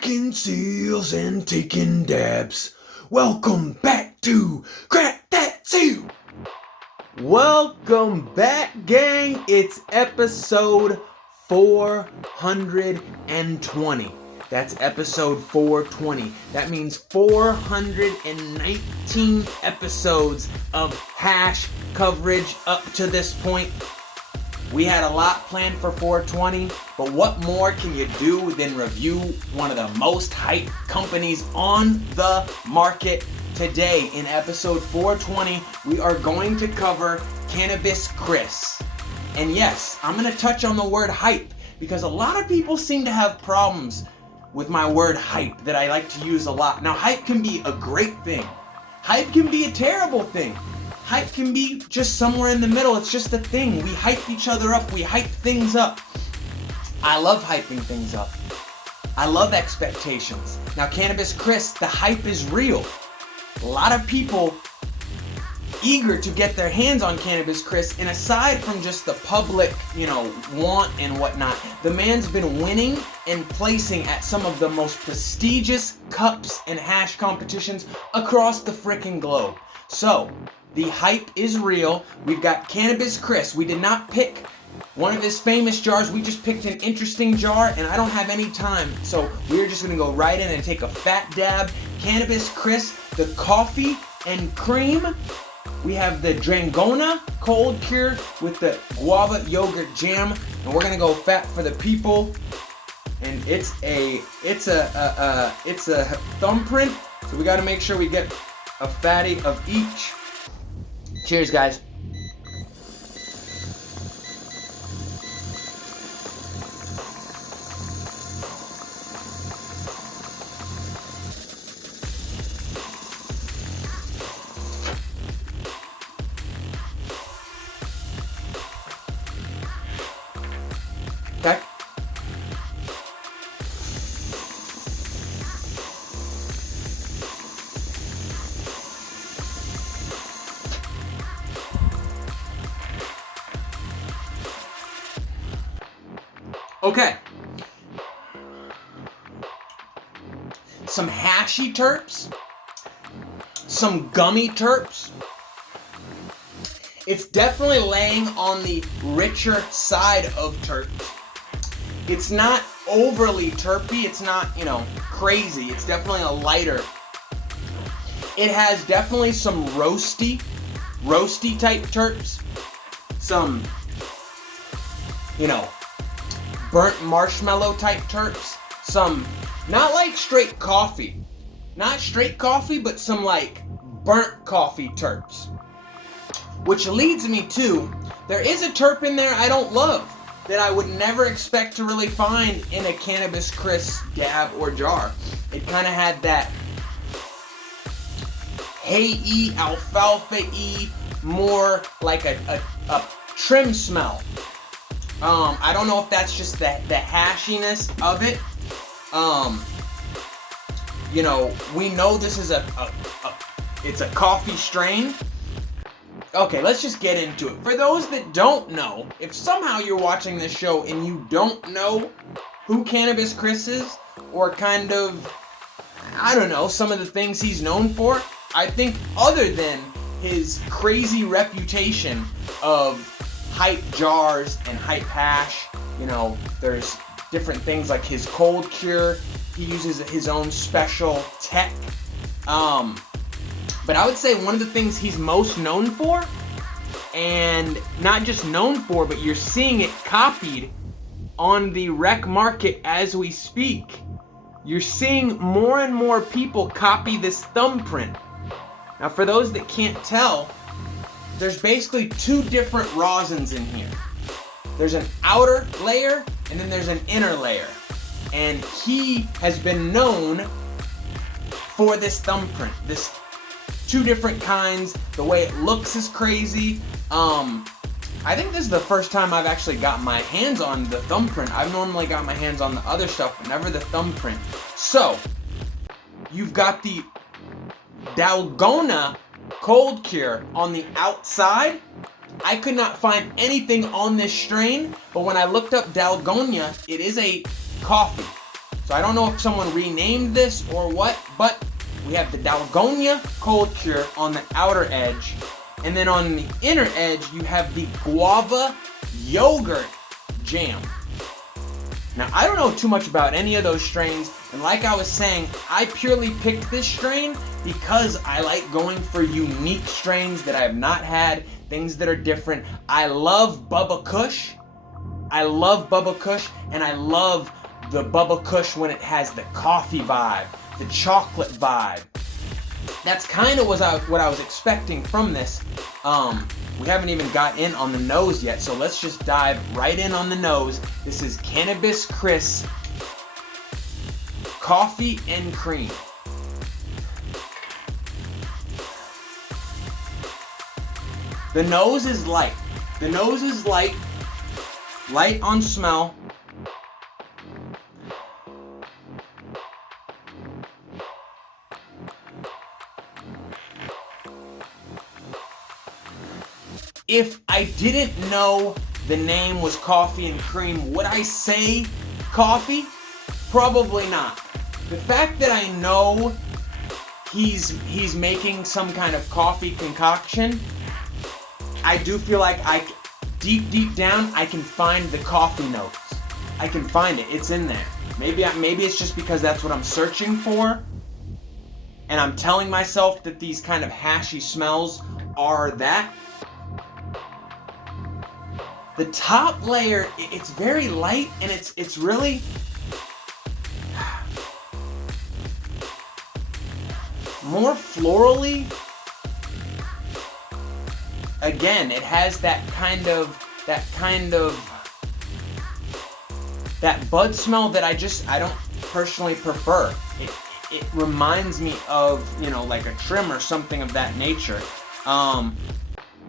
cracking seals and taking dabs. Welcome back to Crack That Seal. Welcome back, gang. It's episode 420. That's episode 420. That means 419 episodes of hash coverage up to this point. We had a lot planned for 420, but what more can you do than review one of the most hyped companies on the market today? In episode 420, we are going to cover Cannabis Chris. And yes, I'm going to touch on the word hype because a lot of people seem to have problems with my word hype that I like to use a lot. Now, hype can be a great thing. Hype can be a terrible thing. Hype can be just somewhere in the middle. It's just a thing. We hype each other up. We hype things up. I love hyping things up. I love expectations. Now, Cannabis Chris, the hype is real. A lot of people eager to get their hands on Cannabis Chris, and aside from just the public, want and whatnot, the man's been winning and placing at some of the most prestigious cups and hash competitions across the freaking globe. So, the hype is real. We've got Cannabis Chris. We did not pick one of his famous jars. We just picked an interesting jar, and I don't have any time. So we're just going to go right in and take a fat dab. Cannabis Chris, the coffee and cream. We have the Dalgonia cold cure with the Guava Yogurt Jam, and we're going to go fat for the people. And it's a thumbprint, so we got to make sure we get a fatty of each. Cheers, guys. Okay. Okay. Some hashy terps. Some gummy terps. It's definitely laying on the richer side of terps. It's not overly terpy. It's not, crazy. It's definitely a lighter. It has definitely some roasty type terps. Some, burnt marshmallow type terps. Some, not like straight coffee. Not straight coffee, but some like burnt coffee terps. Which leads me to, there is a terp in there I don't love that I would never expect to really find in a Cannabis Chris dab or jar. It kind of had that hay-y, alfalfa-y, more like a trim smell. I don't know if that's just the hashiness of it. We know this is it's a coffee strain. Okay, let's just get into it. For those that don't know, if somehow you're watching this show and you don't know who Cannabis Chris is, or kind of, some of the things he's known for, I think other than his crazy reputation of hype jars and hype hash, there's different things like his cold cure. He uses his own special tech. But I would say one of the things he's most known for, and not just known for, but you're seeing it copied on the rec market as we speak. You're seeing more and more people copy this thumbprint. Now, for those that can't tell, there's basically two different rosins in here. There's an outer layer, and then there's an inner layer. And he has been known for this thumbprint. This two different kinds. The way it looks is crazy. I think this is the first time I've actually got my hands on the thumbprint. I've normally got my hands on the other stuff, but never the thumbprint. So, you've got the Dalgonia cold cure on the outside. I could not find anything on this strain, but when I looked up Dalgonia, it is a coffee. So I don't know if someone renamed this or what, but we have the Dalgonia culture on the outer edge. And then on the inner edge, you have the Guava Yogurt Jam. Now, I don't know too much about any of those strains, and like I was saying, I purely picked this strain because I like going for unique strains that I have not had, things that are different. I love Bubba Kush. I love Bubba Kush, and I love the Bubba Kush when it has the coffee vibe, the chocolate vibe. That's kind of what I was expecting from this. We haven't even got in on the nose yet, so let's just dive right in on the nose. This is Cannabis Chris Coffee and Cream. The nose is light. The nose is light on smell. If I didn't know the name was Coffee and Cream, would I say coffee? Probably not. The fact that I know he's making some kind of coffee concoction, I do feel like deep down I can find the coffee notes. I can find it. It's in there. Maybe it's just because that's what I'm searching for, and I'm telling myself that these kind of hashy smells are that. The top layer, it's very light, and it's really more florally. Again, it has that bud smell that I don't personally prefer. It reminds me of, like a trim or something of that nature. Now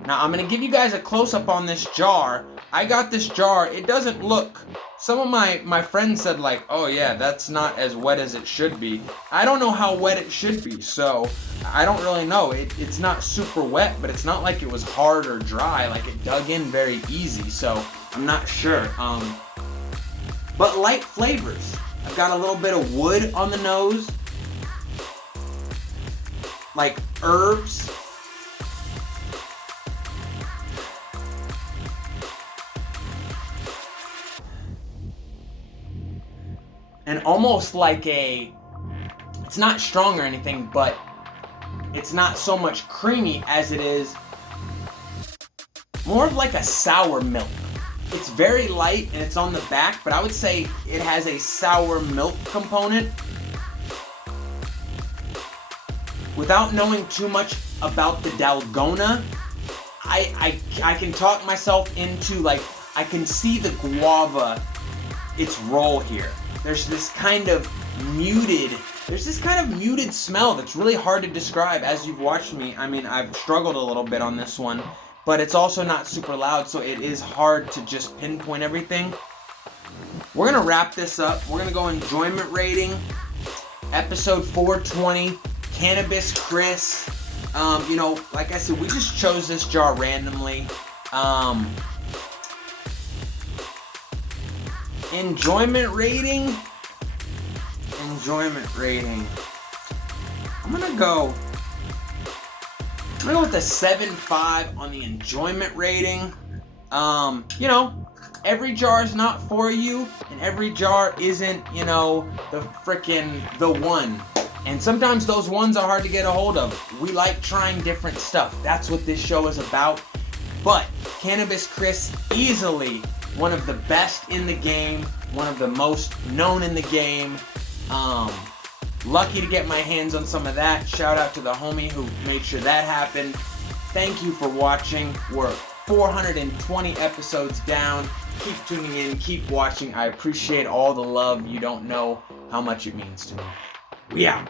I'm gonna give you guys a close-up on this jar. I got this jar. It doesn't look... Some of my friends said like, oh yeah, that's not as wet as it should be. I don't know how wet it should be, so I don't really know. It's not super wet, but it's not like it was hard or dry. Like it dug in very easy, so I'm not sure. But light flavors. I've got a little bit of wood on the nose, like herbs. And almost like it's not strong or anything, but it's not so much creamy as it is more of like a sour milk. It's very light and it's on the back, but I would say it has a sour milk component. Without knowing too much about the Dalgona, I can talk myself into, like, I can see the guava, its role here. There's this kind of muted smell that's really hard to describe. As you've watched me, I mean, I've struggled a little bit on this one, but it's also not super loud, so it is hard to just pinpoint everything. We're gonna wrap this up. We're gonna go enjoyment rating, episode 420, Cannabis Chris. Like I said, we just chose this jar randomly. Enjoyment rating. I'm gonna go with a 7.5 on the enjoyment rating. Every jar is not for you, and every jar isn't, the one. And sometimes those ones are hard to get a hold of. We like trying different stuff. That's what this show is about. But Cannabis Chris, easily one of the best in the game, one of the most known in the game. Lucky to get my hands on some of that. Shout out to the homie who made sure that happened. Thank you for watching. We're 420 episodes down. Keep tuning in, keep watching. I appreciate all the love. You don't know how much it means to me. We out.